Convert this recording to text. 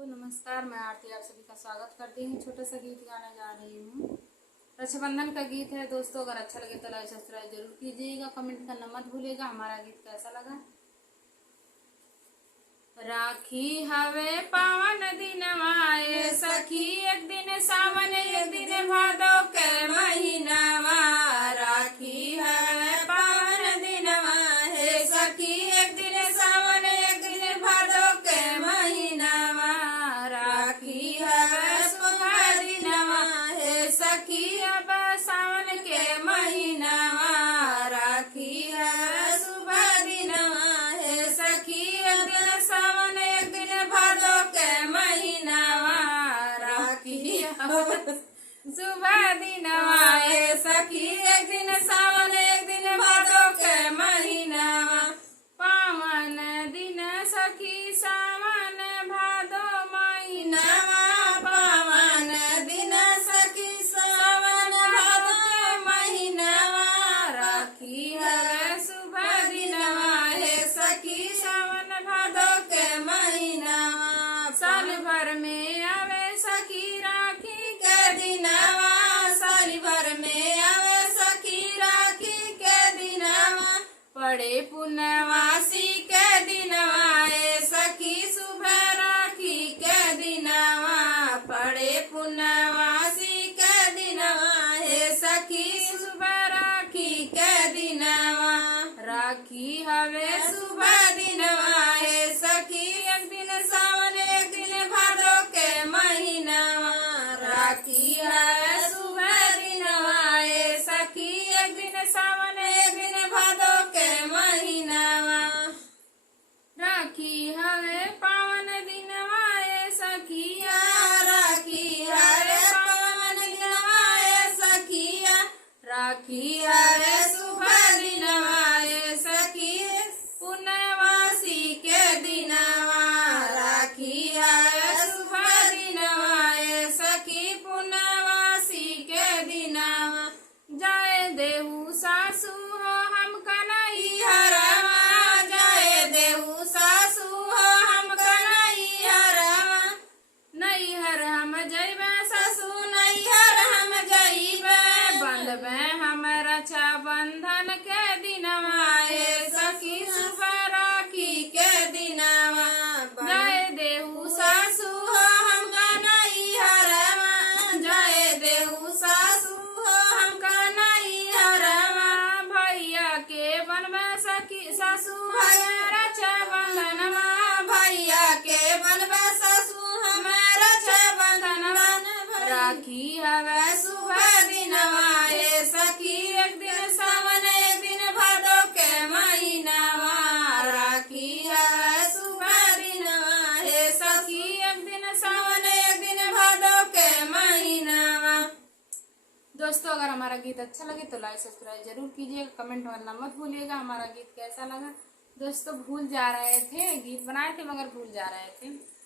नमस्कार, मैं आरती आप सभी का स्वागत करती हूँ। छोटा सा गीत गाने जा रही हूँ। रक्षाबंधन का गीत है दोस्तों। अगर अच्छा लगे तो लाइक सब्सक्राइब जरूर कीजिएगा, कमेंट करना मत भूलिएगा हमारा गीत कैसा लगा। राखी हवे पावन दिनवा ए सखी, एक दिन सावन एक दिन भादो के महीनावा। राखी हवे पावन दिनवा हे सखी, एक दिन सावन एक दिन भादो के महीनावा। राखी हवे शुभ दिनवा हे सखी, अब सावन के महीनावा। राखी हवे शुभ दिनवा हे सखी, एक दिन सावन एक दिन भादो के महीनावा। राखी शुभ दिनवा हे सखी, एक दिन सावन एक दिन भादो के महीनावा। पावन दिन सखी सावन भादो महीनावा। पावन दिन सखी सावन भादो के महीनावा। राखी हवे शुभ दिनवा हे सखी, सावन भादो के महीनावा। साल भर में आवे सखी राखी के दिनवा। साल भर में आवे सखी राखी के दिनवा। पड़े पुण्यवासी के दिनवा ए सखी, शुभ राखी के दिनवा। पड़े पुण्यवासी के दिनवा हे सखी, शुभ राखी के दिनवा। राखी हवे शुभ दिनवा हे सखी, एक दिन सावन एक दिन भादो के महीनावा। राखी हवे शुभ दिनवा हे सखी, एक दिन सावन एक दिन भादो के महीनावा। राखी हवे पावन दिनवा हे सखिया। राखी हवे पावन दिनवा हे सखिया। राखी हवे शुभ दिनवा हे सखी, पुण्यवासी के दिनवा। राखी हवे शुभ दिनवा हे सखी, पुण्यवासी के दिनवा। जाए देहु सासु हो हम कन्हई हरवा। जाए देहु सासु हो हम कन्हई हरवा। नैहर हम जइबे ससु नैहर हम जइबे। बंधबे हम रक्षा बंधन के दिनवा हे सखी, शुभ राखी के दिनवा। जाए देहु सासु हो हम कन्हई हरवा। जाए देहु सासु हो हम कन्हई हरवा। भैया के बनबे सखी सासु हमें रक्षा बंधनवा। भैया के बनबे सासु हमें रक्षा बंधनवा। राखी हवे शुभ दिनवा हे सखी, एक दिन सावन एक दिन भादो के महीनावा। राखी हवे शुभ दिनवा हे सखी, एक दिन सावन एक दिन भादो के महीनावा। दोस्तों, अगर हमारा गीत अच्छा लगे तो लाइक सब्सक्राइब जरूर कीजिएगा, कमेंट करना मत भूलिएगा हमारा गीत कैसा लगा। दोस्तों, भूल जा रहे थे, गीत बनाए थे मगर भूल जा रहे थे।